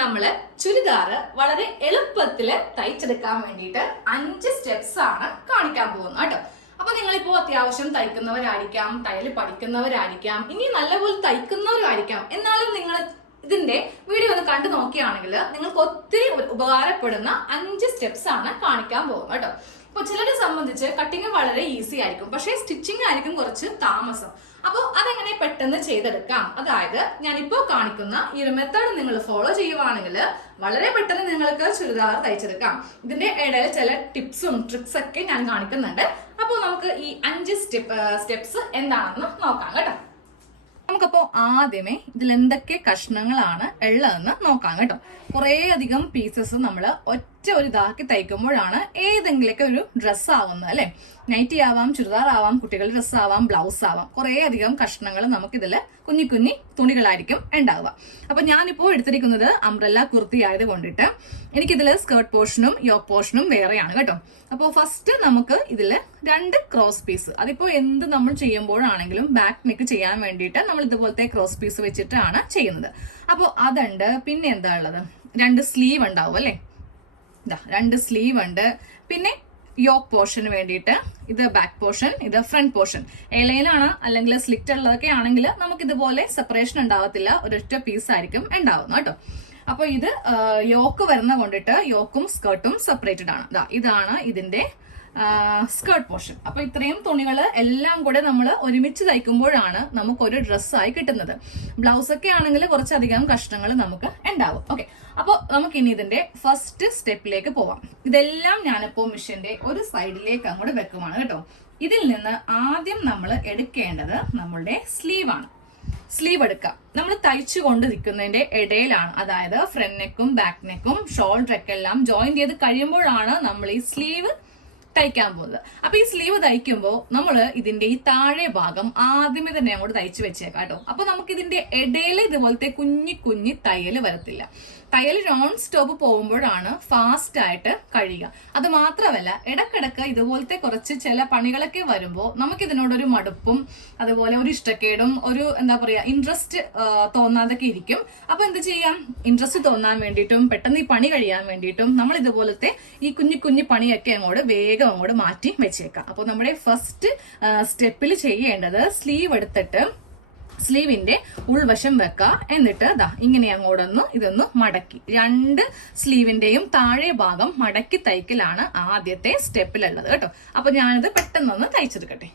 നമ്മള് ചുരിദാറ് വളരെ എളുപ്പത്തില് തയ്ച്ചെടുക്കാൻ വേണ്ടിയിട്ട് 5 സ്റ്റെപ്സ് ആണ് കാണിക്കാൻ പോകുന്നത് കേട്ടോ. അപ്പൊ നിങ്ങളിപ്പോ അത്യാവശ്യം തയ്ക്കുന്നവരായിരിക്കാം, തയ്യൽ പഠിക്കുന്നവരായിരിക്കാം, ഇനി നല്ലപോലെ തയ്ക്കുന്നവരായിരിക്കാം. എന്നാലും നിങ്ങൾ ഇതിന്റെ വീഡിയോ ഒന്ന് കണ്ടു നോക്കിയാണെങ്കിൽ നിങ്ങൾക്ക് ഒത്തിരി ഉപകാരപ്പെടുന്ന 5 സ്റ്റെപ്സ് ആണ് കാണിക്കാൻ പോകുന്നത് കേട്ടോ. ഇപ്പൊ ചിലരെ സംബന്ധിച്ച് കട്ടിങ് വളരെ ഈസി ആയിരിക്കും, പക്ഷേ സ്റ്റിച്ചിങ് ആയിരിക്കും കുറച്ച് താമസം. അപ്പോൾ അതെങ്ങനെ പെട്ടെന്ന് ചെയ്തെടുക്കാം, അതായത് ഞാനിപ്പോ കാണിക്കുന്ന ഈ ഒരു മെത്തേഡ് നിങ്ങൾ ഫോളോ ചെയ്യുവാണെങ്കിൽ വളരെ പെട്ടെന്ന് നിങ്ങൾക്ക് ചുരിദാർ തയ്ച്ചെടുക്കാം. ഇതിന്റെ ഇടയിൽ ചില ടിപ്സും ട്രിക്സ് ഒക്കെ ഞാൻ കാണിക്കുന്നുണ്ട്. അപ്പോൾ നമുക്ക് ഈ 5 സ്റ്റെപ്സ് എന്താണെന്ന് നോക്കാം കേട്ടോ. നമുക്കപ്പോ ആദ്യമേ ഇതിൽ എന്തൊക്കെ കഷ്ണങ്ങളാണ് ഉള്ളതെന്ന് നോക്കാം കേട്ടോ. കുറേ അധികം പീസസ് നമ്മൾ ഒറ്റ ഒരു ഇതാക്കി തയ്ക്കുമ്പോഴാണ് ഏതെങ്കിലുമൊക്കെ ഒരു ഡ്രസ്സ് ആവുന്നത് അല്ലെ. നൈറ്റി ആവാം, ചുരിദാർ ആവാം, കുട്ടികളുടെ ഡ്രസ്സ് ആവാം, ബ്ലൗസ് ആവാം. കുറേ അധികം കഷ്ണങ്ങൾ നമുക്കിതിൽ കുഞ്ഞി കുഞ്ഞി തുണികളായിരിക്കും ഉണ്ടാവുക. അപ്പൊ ഞാനിപ്പോ എടുത്തിരിക്കുന്നത് അംബ്രല്ല കുർത്തി ആയത് കൊണ്ടിട്ട് എനിക്കിതിൽ സ്കേർട്ട് പോർഷനും യോക്ക് പോർഷനും വേറെയാണ് കേട്ടോ. അപ്പോൾ ഫസ്റ്റ് നമുക്ക് ഇതിൽ 2 ക്രോസ് പീസ്, അതിപ്പോ എന്ത് നമ്മൾ ചെയ്യുമ്പോഴാണെങ്കിലും ബാക്ക് നെക്ക് ചെയ്യാൻ വേണ്ടിയിട്ട് നമ്മൾ ഇതുപോലത്തെ ക്രോസ് പീസ് വെച്ചിട്ടാണ് ചെയ്യുന്നത്. അപ്പോൾ അതുണ്ട്. പിന്നെ എന്താ ഉള്ളത്, 2 സ്ലീവ് ഉണ്ടാവും അല്ലെ. ഇതാ 2 സ്ലീവ് ഉണ്ട്. പിന്നെ യോക്ക് പോർഷന് വേണ്ടിയിട്ട് ഇത് ബാക്ക് പോർഷൻ, ഇത് ഫ്രണ്ട് പോർഷൻ. ഏലയിലാണ് അല്ലെങ്കിൽ സ്ലിറ്റ് ഉള്ളതൊക്കെ ആണെങ്കിൽ നമുക്ക് ഇതുപോലെ സെപ്പറേഷൻ ഉണ്ടാവത്തില്ല, ഒരൊറ്റ പീസ് ആയിരിക്കും ഉണ്ടാവുന്നത് കേട്ടോ. അപ്പൊ ഇത് യോക്ക് വരുന്ന കൊണ്ടിട്ട് യോക്കും സ്കേർട്ടും സെപ്പറേറ്റഡ് ആണ്. ഇതാണ് ഇതിന്റെ സ്കേർട്ട് പോർഷൻ. അപ്പൊ ഇത്രയും തുണികൾ എല്ലാം കൂടെ നമ്മൾ ഒരുമിച്ച് തയ്ക്കുമ്പോഴാണ് നമുക്കൊരു ഡ്രസ്സായി കിട്ടുന്നത്. ബ്ലൗസ് ഒക്കെ ആണെങ്കിൽ കുറച്ചധികം കഷ്ണങ്ങൾ നമുക്ക് ഉണ്ടാവും. ഓക്കെ, അപ്പൊ നമുക്ക് ഇനി ഇതിന്റെ ഫസ്റ്റ് സ്റ്റെപ്പിലേക്ക് പോവാം. ഇതെല്ലാം ഞാനിപ്പോ മിഷന്റെ ഒരു സൈഡിലേക്ക് അങ്ങോട്ട് വെക്കുവാണ് കേട്ടോ. ഇതിൽ നിന്ന് ആദ്യം നമ്മൾ എടുക്കേണ്ടത് നമ്മളുടെ സ്ലീവ് ആണ്. സ്ലീവ് എടുക്കാം. നമ്മൾ തയ്ച്ചു കൊണ്ട് നിൽക്കുന്നതിന്റെ ഇടയിലാണ്, അതായത് ഫ്രണ്ട് നെക്കും ബാക്ക് നെക്കും ഷോൾഡർ ഒക്കെ എല്ലാം ജോയിന്റ് ചെയ്ത് കഴിയുമ്പോഴാണ് നമ്മൾ ഈ സ്ലീവ് തയ്ക്കാൻ പോകുന്നത്. അപ്പൊ ഈ സ്ലീവ് തയ്ക്കുമ്പോൾ നമ്മൾ ഇതിന്റെ ഈ താഴെ ഭാഗം ആദ്യമേ തന്നെ അങ്ങോട്ട് തയ്ച്ചു വെച്ചേക്കാം കേട്ടോ. അപ്പൊ നമുക്ക് ഇതിന്റെ ഇടയിൽ ഇതുപോലത്തെ കുഞ്ഞി കുഞ്ഞി തയ്യൽ വരത്തില്ല. തയ്യൽ നോൺ സ്റ്റോപ്പ് പോകുമ്പോഴാണ് ഫാസ്റ്റ് ആയിട്ട് കഴിയുക. അത് മാത്രമല്ല, ഇടക്കിടക്ക് ഇതുപോലത്തെ കുറച്ച് ചില പണികളൊക്കെ വരുമ്പോൾ നമുക്ക് ഇതിനോടൊരു മടുപ്പും അതുപോലെ ഒരു ഇഷ്ടക്കേടും ഒരു എന്താ പറയാ ഇൻട്രസ്റ്റ് തോന്നാതൊക്കെ ഇരിക്കും. അപ്പൊ എന്ത് ചെയ്യാം, ഇൻട്രസ്റ്റ് തോന്നാൻ വേണ്ടിയിട്ടും പെട്ടെന്ന് ഈ പണി കഴിയാൻ വേണ്ടിയിട്ടും നമ്മൾ ഇതുപോലത്തെ ഈ കുഞ്ഞി കുഞ്ഞി പണിയൊക്കെ അങ്ങോട്ട് വേഗം അങ്ങോട്ട് മാറ്റി വെച്ചേക്കാം. അപ്പോൾ നമ്മുടെ ഫസ്റ്റ് സ്റ്റെപ്പിൽ ചെയ്യേണ്ടത് സ്ലീവ് എടുത്തിട്ട് സ്ലീവിന്റെ ഉൾവശം വെക്കുക. എന്നിട്ട് ഇങ്ങനെ അങ്ങോട്ടൊന്ന് ഇതൊന്ന് മടക്കി 2 സ്ലീവിന്റെയും താഴെ ഭാഗം മടക്കി തയ്ക്കലാണ് ആദ്യത്തെ സ്റ്റെപ്പിലുള്ളത് കേട്ടോ. അപ്പൊ ഞാനിത് പെട്ടെന്നൊന്ന് തയ്ച്ചെടുക്കട്ടെ.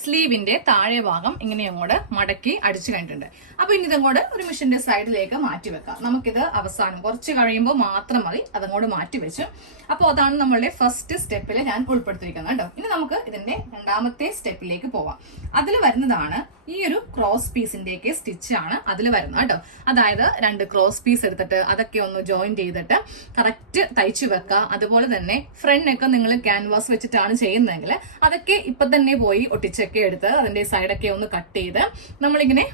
സ്ലീവിന്റെ താഴെ ഭാഗം ഇങ്ങനെ അങ്ങോട്ട് മടക്കി അടിച്ചു കഴിഞ്ഞിട്ടുണ്ട്. അപ്പൊ ഇനി ഇതങ്ങോട്ട് ഒരു മിഷന്റെ സൈഡിലേക്ക് മാറ്റി വെക്കാം. നമുക്കിത് അവസാനം കുറച്ച് കഴിയുമ്പോൾ മാത്രം മതി, അതങ്ങോട്ട് മാറ്റി വെച്ചു. അപ്പോൾ അതാണ് നമ്മളുടെ ഫസ്റ്റ് സ്റ്റെപ്പിൽ ഞാൻ ഉൾപ്പെടുത്തിയിരിക്കുന്നത് കേട്ടോ. ഇനി നമുക്ക് ഇതിന്റെ രണ്ടാമത്തെ സ്റ്റെപ്പിലേക്ക് പോവാം. അതിൽ വരുന്നതാണ് ഈ ഒരു ക്രോസ് പീസിന്റെയൊക്കെ സ്റ്റിച്ച് ആണ് അതിൽ വരുന്നത് കേട്ടോ. അതായത് 2 ക്രോസ് പീസ് എടുത്തിട്ട് അതൊക്കെ ഒന്ന് ജോയിൻ ചെയ്തിട്ട് കറക്റ്റ് തയ്ച്ചു വെക്കുക. അതുപോലെ തന്നെ ഫ്രണ്ട് നെക്ക് നിങ്ങൾ ക്യാൻവാസ് വെച്ചിട്ടാണ് ചെയ്യുന്നതെങ്കിൽ അതൊക്കെ ഇപ്പൊ തന്നെ പോയി ഒട്ടിച്ചൊക്കെ എടുത്ത് അതിന്റെ സൈഡൊക്കെ ഒന്ന് കട്ട് ചെയ്ത് നമ്മളിങ്ങനെ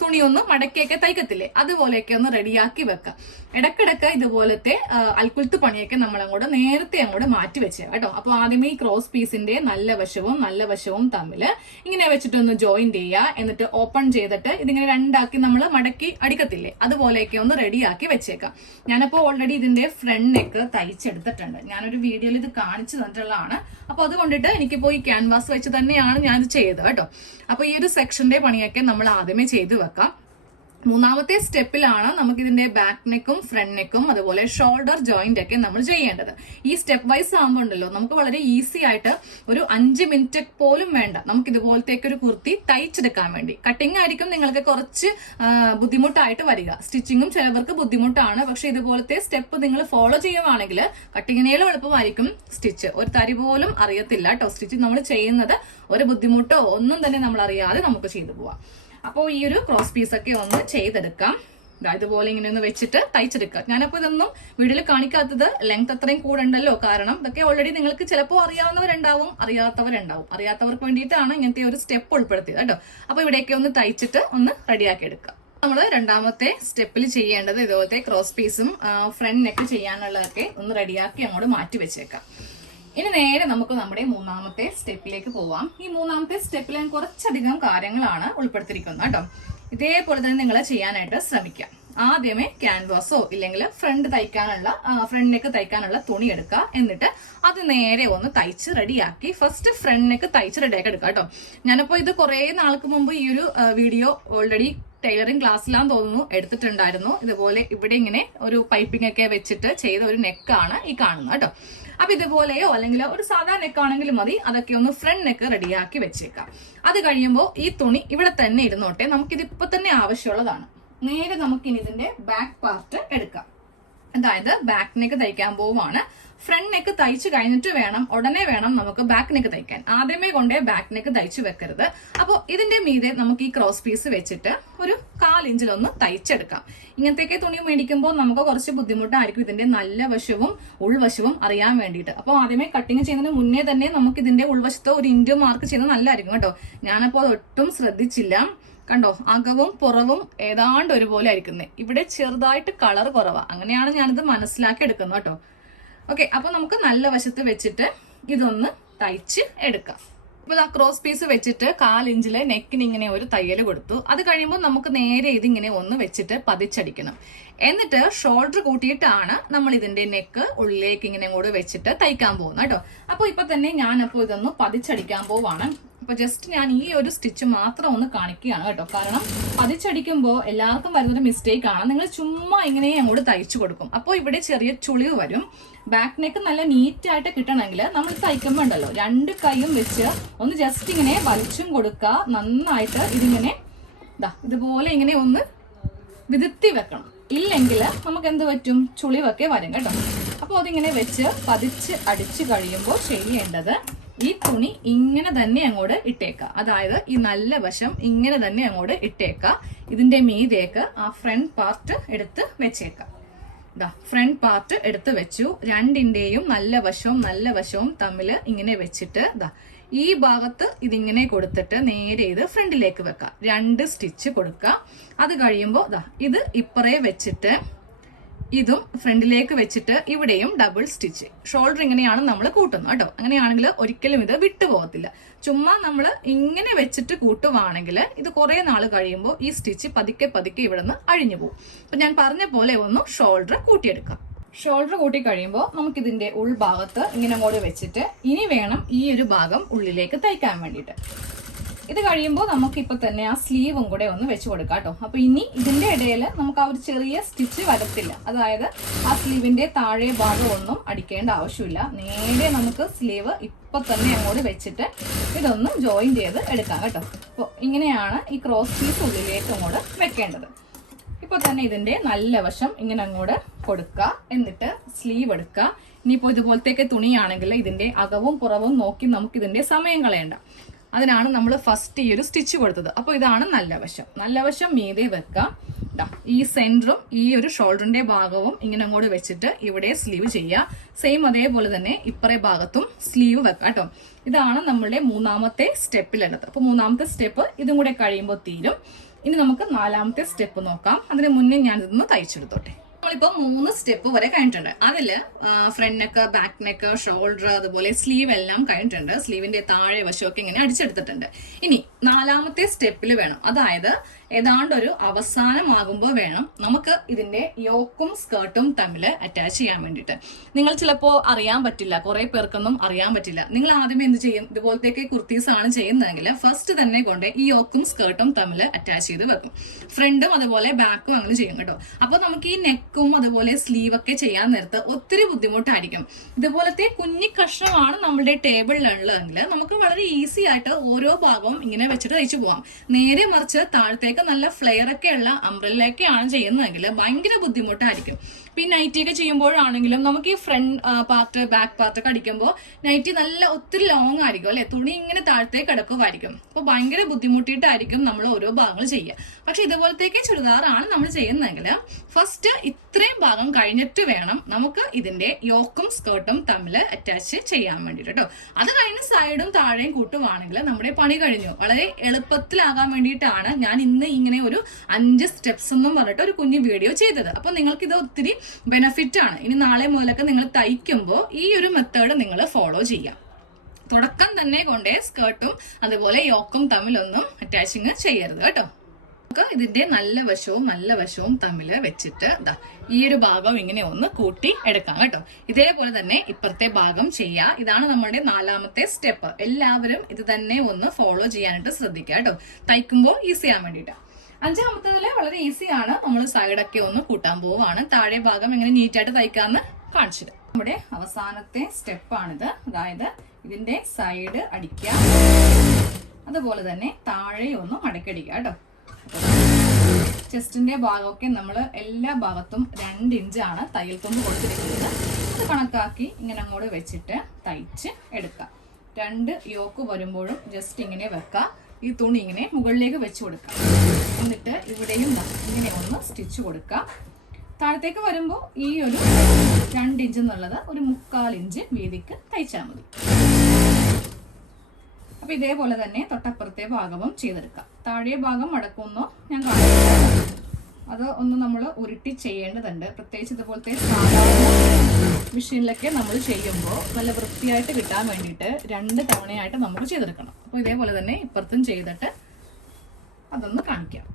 തുണിയൊന്ന് മടക്കിയൊക്കെ തയ്ക്കത്തില്ലേ, അതുപോലെയൊക്കെ ഒന്ന് റെഡിയാക്കി വെക്കുക. ഇടക്കിടക്ക് ഇതുപോലത്തെ അൽക്കുലത്ത് പണിയൊക്കെ നമ്മൾ അങ്ങോട്ട് നേരത്തെ അങ്ങോട്ട് മാറ്റി വെച്ചേക്കാം കേട്ടോ. അപ്പൊ ആദ്യമേ ഈ ക്രോസ് പീസിന്റെ നല്ല വശവും തമ്മിൽ ഇങ്ങനെ വെച്ചിട്ടൊന്ന് ജോയിൻ ചെയ്യുക. എന്നിട്ട് ഓപ്പൺ ചെയ്തിട്ട് ഇതിങ്ങനെ 2 ആക്കി നമ്മൾ മടക്കി അടിക്കത്തില്ലേ, അതുപോലെയൊക്കെ ഒന്ന് റെഡിയാക്കി വെച്ചേക്കാം. ഞാനപ്പോ ഓൾറെഡി ഇതിന്റെ ഫ്രണ്ട് നെക്ക് തയ്ച്ചെടുത്തിട്ടുണ്ട്. ഞാനൊരു വീഡിയോയിൽ ഇത് കാണിച്ചു തന്നിട്ടുള്ളതാണ്. അപ്പൊ അതുകൊണ്ടിട്ട് എനിക്കിപ്പോ ഈ ക്യാൻവാസ് വെച്ച് തന്നെയാണ് ഞാനിത് ചെയ്തത് കേട്ടോ. അപ്പൊ ഈ ഒരു സെക്ഷന്റെ പണിയൊക്കെ നമ്മൾ ആദ്യമേ ചെയ്തു വെക്കാം. മൂന്നാമത്തെ സ്റ്റെപ്പിലാണ് നമുക്ക് ഇതിന്റെ ബാക്ക് നെക്കും ഫ്രണ്ട് നെക്കും അതുപോലെ ഷോൾഡർ ജോയിന്റ് ഒക്കെ നമ്മൾ ചെയ്യേണ്ടത്. ഈ സ്റ്റെപ്പ് വൈസ് ആകുമ്പോൾ ഉണ്ടല്ലോ നമുക്ക് വളരെ ഈസി ആയിട്ട് ഒരു 5 മിനിറ്റ് പോലും വേണ്ട നമുക്ക് ഇതുപോലത്തേക്ക് ഒരു കുർത്തി തയ്ച്ചെടുക്കാൻ വേണ്ടി. കട്ടിങ് ആയിരിക്കും നിങ്ങൾക്ക് കുറച്ച് ബുദ്ധിമുട്ടായിട്ട് വരിക, സ്റ്റിച്ചിങ്ങും ചിലവർക്ക് ബുദ്ധിമുട്ടാണ്. പക്ഷെ ഇതുപോലത്തെ സ്റ്റെപ്പ് നിങ്ങൾ ഫോളോ ചെയ്യുവാണെങ്കിൽ കട്ടിങ്ങിനേലും എളുപ്പമായിരിക്കും സ്റ്റിച്ച്. ഒരു തരി പോലും അറിയത്തില്ല കേട്ടോ. സ്റ്റിച്ച് നമ്മൾ ചെയ്യുന്നത് ഒരു ബുദ്ധിമുട്ടോ ഒന്നും തന്നെ നമ്മൾ അറിയാതെ നമുക്ക് ചെയ്തു പോവാം. അപ്പോൾ ഈ ഒരു ക്രോസ് പീസൊക്കെ ഒന്ന് ചെയ്തെടുക്കാം. ഇതുപോലെ ഇങ്ങനെ ഒന്ന് വെച്ചിട്ട് തയ്ച്ചെടുക്കുക. ഞാനപ്പോ ഇതൊന്നും വീഡിയോയിൽ കാണിക്കാത്തത് ലെങ്ത് അത്രയും കൂടെ ഉണ്ടല്ലോ, കാരണം ഇതൊക്കെ ഓൾറെഡി നിങ്ങൾക്ക് ചിലപ്പോൾ അറിയാവുന്നവരുണ്ടാവും, അറിയാത്തവർക്ക് വേണ്ടിയിട്ടാണ് ഇങ്ങനത്തെ ഒരു സ്റ്റെപ്പ് ഉൾപ്പെടുത്തിയത് കേട്ടോ. അപ്പൊ ഇവിടെയൊക്കെ ഒന്ന് തയ്ച്ചിട്ട് ഒന്ന് റെഡിയാക്കി എടുക്കുക. നമ്മൾ രണ്ടാമത്തെ സ്റ്റെപ്പിൽ ചെയ്യേണ്ടത് ഇതുപോലത്തെ ക്രോസ് പീസും ഫ്രണ്ട് നെക്ക് ചെയ്യാനുള്ളതൊക്കെ ഒന്ന് റെഡിയാക്കി അങ്ങോട്ട് മാറ്റി വെച്ചേക്കാം. ഇനി നേരെ നമുക്ക് നമ്മുടെ മൂന്നാമത്തെ സ്റ്റെപ്പിലേക്ക് പോവാം. ഈ മൂന്നാമത്തെ സ്റ്റെപ്പിൽ ഞാൻ കുറച്ചധികം കാര്യങ്ങളാണ് ഉൾപ്പെടുത്തിയിരിക്കുന്നത് കേട്ടോ. ഇതേപോലെ തന്നെ നിങ്ങൾ ചെയ്യാനായിട്ട് ശ്രമിക്കാം. ആദ്യമേ ക്യാൻവാസോ ഇല്ലെങ്കിൽ ഫ്രണ്ട് നെക്ക് തയ്ക്കാനുള്ള തുണി എടുക്കുക. എന്നിട്ട് അത് നേരെ ഒന്ന് തയ്ച്ച് റെഡിയാക്കി ഫസ്റ്റ് ഫ്രണ്ട് നെക്ക് തയ്ച്ച് റെഡിയാക്കി എടുക്കുക കേട്ടോ. ഞാനിപ്പോ ഇത് കുറെ നാൾക്ക് മുമ്പ് ഈ ഒരു വീഡിയോ ഓൾറെഡി ടൈലറിംഗ് ക്ലാസ്സിലാന്ന് തോന്നുന്നു എടുത്തിട്ടുണ്ടായിരുന്നു. ഇതുപോലെ ഇവിടെ ഇങ്ങനെ ഒരു പൈപ്പിംഗ് ഒക്കെ വെച്ചിട്ട് ചെയ്ത ഒരു നെക്കാണ് ഈ കാണുന്നത് കേട്ടോ. അപ്പൊ ഇതുപോലെയോ അല്ലെങ്കിൽ ഒരു സാധാ നെക്കാണെങ്കിലും മതി. അതൊക്കെ ഒന്ന് ഫ്രണ്ട് നെക്ക് റെഡിയാക്കി വെച്ചേക്കാം. അത് കഴിയുമ്പോൾ ഈ തുണി ഇവിടെ തന്നെ ഇരുന്നോട്ടെ. നമുക്കിത് ഇപ്പൊ തന്നെ ആവശ്യമുള്ളതാണ്. നേരെ നമുക്കിനി ഇതിന്റെ ബാക്ക് പാർട്ട് എടുക്കാം. അതായത് ബാക്ക് നെക്ക് തയ്ക്കാൻ പോവുകയാണ്. ഫ്രണ്ട് നെക്ക് തയ്ച്ചു കഴിഞ്ഞിട്ട് ഉടനെ വേണം നമുക്ക് ബാക്ക് നെക്ക് തയ്ക്കാൻ. ആദ്യമേ കൊണ്ടേ ബാക്ക് നെക്ക് തയ്ച്ചു വെക്കരുത്. അപ്പോൾ ഇതിന്റെ മീതെ നമുക്ക് ഈ ക്രോസ് പീസ് വെച്ചിട്ട് ഒരു 1/4 ഇഞ്ചിലൊന്ന് തയ്ച്ചെടുക്കാം. ഇങ്ങനത്തെയൊക്കെ തുണി മേടിക്കുമ്പോൾ നമുക്ക് കുറച്ച് ബുദ്ധിമുട്ടായിരിക്കും ഇതിന്റെ നല്ല വശവും ഉൾവശവും അറിയാൻ വേണ്ടിയിട്ട്. അപ്പോൾ ആദ്യമേ കട്ടിങ് ചെയ്യുന്നതിന് മുന്നേ തന്നെ നമുക്ക് ഇതിന്റെ ഉൾവശത്ത് ഒരു ഇൻറ്റു മാർക്ക് ചെയ്യുന്നത് നല്ലതായിരിക്കും കേട്ടോ. ഞാനപ്പോൾ ഒട്ടും ശ്രദ്ധിച്ചില്ല. കണ്ടോ, അകവും പുറവും ഏതാണ്ട് ഒരുപോലെ ആയിരിക്കുന്നത്. ഇവിടെ ചെറുതായിട്ട് കളർ കുറവാ. അങ്ങനെയാണ് ഞാനിത് മനസ്സിലാക്കി എടുക്കുന്നത് കേട്ടോ. ഓക്കെ, അപ്പൊ നമുക്ക് നല്ല വശത്ത് വെച്ചിട്ട് ഇതൊന്ന് തയ്ച്ച് എടുക്കാം. ഇപ്പൊ ക്രോസ് പീസ് വെച്ചിട്ട് 1/4 ഇഞ്ചില് നെക്കിന് ഇങ്ങനെ ഒരു തയ്യൽ കൊടുത്തു. അത് കഴിയുമ്പോൾ നമുക്ക് നേരെ ഇതിങ്ങനെ ഒന്ന് വെച്ചിട്ട് പതിച്ചടിക്കണം. എന്നിട്ട് ഷോൾഡർ കൂട്ടിയിട്ടാണ് നമ്മൾ ഇതിന്റെ നെക്ക് ഉള്ളിലേക്ക് ഇങ്ങനെ കൂടെ വെച്ചിട്ട് തയ്ക്കാൻ പോകുന്നത് കേട്ടോ. അപ്പൊ ഇപ്പൊ തന്നെ ഞാനപ്പോ ഇതൊന്ന് പതിച്ചടിക്കാൻ പോവാണ്. അപ്പൊ ജസ്റ്റ് ഞാൻ ഈ ഒരു സ്റ്റിച്ച് മാത്രം ഒന്ന് കാണിക്കുകയാണ് കേട്ടോ. കാരണം പതിച്ചടിക്കുമ്പോൾ എല്ലാവർക്കും വരുന്നൊരു മിസ്റ്റേക്ക് ആണ്. നിങ്ങൾ ചുമ്മാ ഇങ്ങനെ അങ്ങോട്ട് തയ്ച്ചു കൊടുക്കും. അപ്പോൾ ഇവിടെ ചെറിയ ചുളിവ് വരും. ബാക്ക് നെക്ക് നല്ല നീറ്റ് ആയിട്ട് കിട്ടണമെങ്കിൽ നമ്മൾ തയ്ക്കുമ്പോൾ ഉണ്ടല്ലോ 2 കൈയും വെച്ച് ഒന്ന് ജസ്റ്റ് ഇങ്ങനെ വലിച്ചും കൊടുക്കുക. നന്നായിട്ട് ഇതിങ്ങനെ ഇതുപോലെ ഇങ്ങനെ ഒന്ന് വിതുത്തി വെക്കണം. ഇല്ലെങ്കിൽ നമുക്ക് എന്ത് പറ്റും, ചുളിവൊക്കെ വരും കേട്ടോ. അപ്പോൾ അതിങ്ങനെ വെച്ച് പതിച്ച് അടിച്ചു കഴിയുമ്പോൾ ചെയ്യേണ്ടത് ഈ തുണി ഇങ്ങനെ തന്നെ അങ്ങോട്ട് ഇട്ടേക്കുക. അതായത് ഈ നല്ല വശം ഇങ്ങനെ തന്നെ അങ്ങോട്ട് ഇട്ടേക്കുക. ഇതിന്റെ മീതേക്ക് ആ ഫ്രണ്ട് പാർട്ട് എടുത്ത് വെച്ചേക്കാം. ഫ്രണ്ട് പാർട്ട് എടുത്ത് വെച്ചു. രണ്ടിന്റെയും നല്ല വശവും തമ്മിൽ ഇങ്ങനെ വെച്ചിട്ട് ഈ ഭാഗത്ത് ഇതിങ്ങനെ കൊടുത്തിട്ട് നേരെ ഇത് ഫ്രണ്ടിലേക്ക് വെക്കാം. 2 സ്റ്റിച്ച് കൊടുക്കുക. അത് കഴിയുമ്പോൾ ഇത് ഇപ്പറേ വെച്ചിട്ട് ഇതും ഫ്രണ്ടിലേക്ക് വെച്ചിട്ട് ഇവിടെയും ഡബിൾ സ്റ്റിച്ച്. ഷോൾഡർ ഇങ്ങനെയാണ് നമ്മൾ കൂട്ടുന്നത് കേട്ടോ. അങ്ങനെയാണെങ്കിൽ ഒരിക്കലും ഇത് വിട്ടുപോകത്തില്ല. ചുമ്മാ നമ്മൾ ഇങ്ങനെ വെച്ചിട്ട് കൂട്ടുവാണെങ്കിൽ ഇത് കുറെ നാൾ കഴിയുമ്പോൾ ഈ സ്റ്റിച്ച് പതുക്കെ ഇവിടെ നിന്ന് അഴിഞ്ഞു പോകും. അപ്പൊ ഞാൻ പറഞ്ഞ പോലെ ഒന്ന് ഷോൾഡർ കൂട്ടിയെടുക്കാം. ഷോൾഡർ കൂട്ടി കഴിയുമ്പോൾ നമുക്ക് ഇതിന്റെ ഉൾഭാഗത്ത് ഇങ്ങനെ അങ്ങോട്ട് വെച്ചിട്ട് ഇനി വേണം ഈ ഒരു ഭാഗം ഉള്ളിലേക്ക് തയ്ക്കാൻ വേണ്ടിയിട്ട്. ഇത് കഴിയുമ്പോൾ നമുക്ക് ഇപ്പൊ തന്നെ ആ സ്ലീവും കൂടെ ഒന്ന് വെച്ച് കൊടുക്കാം കേട്ടോ. അപ്പൊ ഇനി ഇതിന്റെ ഇടയിൽ നമുക്ക് ആ ഒരു ചെറിയ സ്റ്റിച്ച് വരത്തില്ല. അതായത് ആ സ്ലീവിന്റെ താഴെ ഭാഗം ഒന്നും അടിക്കേണ്ട ആവശ്യമില്ല. നേരെ നമുക്ക് സ്ലീവ് ഇപ്പൊ തന്നെ അങ്ങോട്ട് വെച്ചിട്ട് ഇതൊന്ന് ജോയിൻ ചെയ്ത് എടുക്കാം കേട്ടോ. അപ്പോൾ ഇങ്ങനെയാണ് ഈ ക്രോസ് പീസ് ഉള്ളിലേക്ക് അങ്ങോട്ട് വെക്കേണ്ടത്. ഇപ്പൊ തന്നെ ഇതിന്റെ നല്ല വശം ഇങ്ങനെ അങ്ങോട്ട് കൊടുക്കുക. എന്നിട്ട് സ്ലീവ് എടുക്കുക. ഇനിയിപ്പോ ഇതുപോലത്തേക്ക് തുണിയാണെങ്കിൽ ഇതിന്റെ അകവും പുറവും നോക്കി നമുക്ക് ഇതിന്റെ സമയം കളയണ്ട. അതിനാണ് നമ്മൾ ഫസ്റ്റ് ഈ ഒരു സ്റ്റിച്ച് കൊടുത്തത്. അപ്പോൾ ഇതാണ് നല്ല വശം മീതെ വെക്കുക. ഈ സെന്ററും ഈ ഒരു ഷോൾഡറിന്റെ ഭാഗവും ഇങ്ങനെ അങ്ങോട്ട് വെച്ചിട്ട് ഇവിടെ സ്ലീവ് ചെയ്യുക. സെയിം അതേപോലെ തന്നെ ഇപ്പറേ ഭാഗത്തും സ്ലീവ് വെക്കുക കേട്ടോ. ഇതാണ് നമ്മളുടെ 3ാമത്തെ സ്റ്റെപ്പിലുള്ളത്. അപ്പൊ 3ാമത്തെ സ്റ്റെപ്പ് ഇതും കൂടെ കഴിയുമ്പോൾ തീരും. ഇനി നമുക്ക് 4ാമത്തെ സ്റ്റെപ്പ് നോക്കാം. അതിന് മുന്നേ ഞാൻ ഇതൊന്ന് തയ്ച്ചെടുത്തോട്ടെ. നമ്മളിപ്പോ 3 സ്റ്റെപ്പ് വരെ കഴിഞ്ഞിട്ടുണ്ട്. അതില് front neck, back neck, shoulder, അതുപോലെ സ്ലീവ് എല്ലാം കഴിഞ്ഞിട്ടുണ്ട്. സ്ലീവിന്റെ താഴെ വശമൊക്കെ ഇങ്ങനെ അടിച്ചെടുത്തിട്ടുണ്ട്. ഇനി 4ാമത്തെ സ്റ്റെപ്പിൽ വേണം, അതായത് ഏതാണ്ട് ഒരു അവസാനമാകുമ്പോൾ വേണം നമുക്ക് ഇതിന്റെ യോക്കും സ്കേർട്ടും തമ്മിൽ അറ്റാച്ച് ചെയ്യാൻ വേണ്ടിയിട്ട്. നിങ്ങൾ ചിലപ്പോൾ അറിയാൻ പറ്റില്ല, കുറെ പേർക്കൊന്നും അറിയാൻ പറ്റില്ല. നിങ്ങൾ ആദ്യമേ എന്ത് ചെയ്യും, ഇതുപോലത്തേക്ക് കുർത്തീസ് ആണ് ചെയ്യുന്നതെങ്കിൽ ഫസ്റ്റ് തന്നെ കൊണ്ട് ഈ യോക്കും സ്കേർട്ടും തമ്മിൽ അറ്റാച്ച് ചെയ്ത് വെക്കും. ഫ്രണ്ടും അതുപോലെ ബാക്കും അങ്ങനെ ചെയ്യും കേട്ടോ. അപ്പൊ നമുക്ക് ഈ നെക്കും അതുപോലെ സ്ലീവ് ഒക്കെ ചെയ്യാൻ നേരത്ത് ഒത്തിരി ബുദ്ധിമുട്ടായിരിക്കും. ഇതുപോലത്തെ കുഞ്ഞി കഷ്ണമാണ് നമ്മുടെ ടേബിളിലുള്ളതെങ്കിൽ നമുക്ക് വളരെ ഈസി ആയിട്ട് ഓരോ ഭാഗവും ഇങ്ങനെ വെച്ചിട്ട് തയ്ച്ചു പോവാം. നേരെ മറിച്ച് താഴത്തേക്ക് നല്ല ഫ്ലെയർ ഒക്കെ ഉള്ള അംബ്രല്ലയൊക്കെയാണ് ചെയ്യുന്നതെങ്കിൽ ഭയങ്കര ബുദ്ധിമുട്ടായിരിക്കും. ഈ നൈറ്റി ഒക്കെ ചെയ്യുമ്പോഴാണെങ്കിലും നമുക്ക് ഈ ഫ്രണ്ട് പാർട്ട്, ബാക്ക് പാർട്ട് ഒക്കെ അടിക്കുമ്പോൾ നൈറ്റി നല്ല ഒത്തിരി ലോങ് ആയിരിക്കും അല്ലെ, തുണി ഇങ്ങനെ താഴത്തേക്ക് കിടക്കുമായിരിക്കും. അപ്പോൾ ഭയങ്കര ബുദ്ധിമുട്ടിയിട്ടായിരിക്കും നമ്മൾ ഓരോ ഭാഗങ്ങൾ ചെയ്യുക. പക്ഷെ ഇതുപോലത്തേക്ക് ചുരിദാറാണ് നമ്മൾ ചെയ്യുന്നതെങ്കിൽ ഫസ്റ്റ് ഇത്രയും ഭാഗം കഴിഞ്ഞിട്ട് വേണം നമുക്ക് ഇതിന്റെ യോക്കും സ്കേർട്ടും തമ്മിൽ അറ്റാച്ച് ചെയ്യാൻ വേണ്ടിയിട്ട് കേട്ടോ. അത് കഴിഞ്ഞ് സൈഡും താഴെയും കൂട്ടുവാണെങ്കിൽ നമ്മുടെ പണി കഴിഞ്ഞു. വളരെ എളുപ്പത്തിലാകാൻ വേണ്ടിയിട്ടാണ് ഞാൻ ഇന്ന് ഇങ്ങനെ ഒരു 5 സ്റ്റെപ്സ് എന്നും പറഞ്ഞിട്ട് ഒരു കുഞ്ഞു വീഡിയോ ചെയ്തത്. അപ്പൊ നിങ്ങൾക്ക് ഇത് ഒത്തിരി ബെനിഫിറ്റ് ആണ്. ഇനി നാളെ മുതലൊക്കെ നിങ്ങൾ തയ്ക്കുമ്പോൾ ഈ ഒരു മെത്തേഡ് നിങ്ങൾ ഫോളോ ചെയ്യാം. തുടക്കം തന്നെ കൊണ്ടേ സ്കേർട്ടും അതുപോലെ യോക്കും തമ്മിലൊന്നും അറ്റാച്ചിങ് ചെയ്യരുത് കേട്ടോ. നമുക്ക് ഇതിന്റെ നല്ല വശവും തമ്മിൽ വെച്ചിട്ട് ഈ ഒരു ഭാഗം ഇങ്ങനെ ഒന്ന് കൂട്ടി എടുക്കാം കേട്ടോ. ഇതേപോലെ തന്നെ ഇപ്പുറത്തെ ഭാഗം ചെയ്യാം. ഇതാണ് നമ്മുടെ 4ാമത്തെ സ്റ്റെപ്പ്. എല്ലാവരും ഇത് തന്നെ ഒന്ന് ഫോളോ ചെയ്യാനായിട്ട് ശ്രദ്ധിക്കുക കേട്ടോ, തയ്ക്കുമ്പോൾ ഈസി ആവാൻ വേണ്ടിയിട്ട്. 5ാമത്തേതില് വളരെ ഈസിയാണ്. നമ്മൾ സൈഡൊക്കെ ഒന്ന് കൂട്ടാൻ പോവാണ്. താഴെ ഭാഗം എങ്ങനെ നീറ്റായിട്ട് തയ്ക്കാന്ന് കാണിച്ചത്. നമ്മുടെ അവസാനത്തെ സ്റ്റെപ്പാണിത്. അതായത് ഇതിന്റെ സൈഡ് അടിക്കുക, അതുപോലെ തന്നെ താഴെ ഒന്ന് മടക്കടിക്കുക കേട്ടോ. ചെസ്റ്റിന്റെ ഭാഗമൊക്കെ നമ്മൾ എല്ലാ ഭാഗത്തും 2 ഇഞ്ചാണ് തയ്യൽ തുമ്പ് കൊടുത്തിരിക്കുന്നത്. അത് കണക്കാക്കി ഇങ്ങനെ അങ്ങോട്ട് വെച്ചിട്ട് തയ്ച്ച് എടുക്കാം. 2 യോക്ക് വരുമ്പോഴും ജസ്റ്റ് ഇങ്ങനെ വെക്കാം. ഈ തുണി ഇങ്ങനെ മുകളിലേക്ക് വെച്ച് കൊടുക്കാം. എന്നിട്ട് ഇവിടെയും ഇങ്ങനെ ഒന്ന് സ്റ്റിച്ച് കൊടുക്കാം. താഴത്തേക്ക് വരുമ്പോൾ ഈ ഒരു 2 ഇഞ്ച് എന്നുള്ളത് ഒരു 3/4 ഇഞ്ച് വീതിക്ക് തയ്ച്ചാൽ മതി. അപ്പൊ ഇതേപോലെ തന്നെ തൊട്ടപ്പുറത്തെ ഭാഗവും ചെയ്തെടുക്കാം. താഴെ ഭാഗം മടക്കുന്നോ ഞാൻ കാണിക്കാം. അത് ഒന്ന് നമ്മൾ ഉരുട്ടി ചെയ്യേണ്ടതുണ്ട്. പ്രത്യേകിച്ച് ഇതുപോലത്തെ സാധാരണ മെഷീനിലൊക്കെ നമ്മൾ ചെയ്യുമ്പോൾ നല്ല വൃത്തിയായിട്ട് കിട്ടാൻ വേണ്ടിയിട്ട് 2 തവണയായിട്ട് നമുക്ക് ചെയ്തെടുക്കണം. അപ്പോൾ ഇതേപോലെ തന്നെ ഇപ്പുറത്തും ചെയ്തിട്ട് അതൊന്ന് കാണിക്കാം.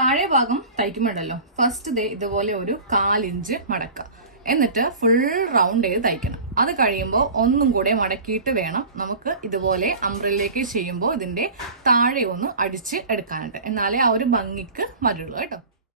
താഴെ ഭാഗം തയ്ക്കുമ്പോഴല്ലോ ഫസ്റ്റ് ഇതുപോലെ ഒരു 1/4 ഇഞ്ച് മടക്കുക. എന്നിട്ട് ഫുൾ റൗണ്ട് ചെയ്ത് തയ്ക്കണം. അത് കഴിയുമ്പോൾ ഒന്നും കൂടെ മടക്കിയിട്ട് വേണം നമുക്ക് ഇതുപോലെ അംബ്രല്ലേക്ക് ചെയ്യുമ്പോൾ ഇതിന്റെ താഴെ ഒന്ന് അടിച്ച് എടുക്കാനായിട്ട്. എന്നാലേ ആ ഒരു ഭംഗിക്ക് വരുള്ളൂ കേട്ടോ.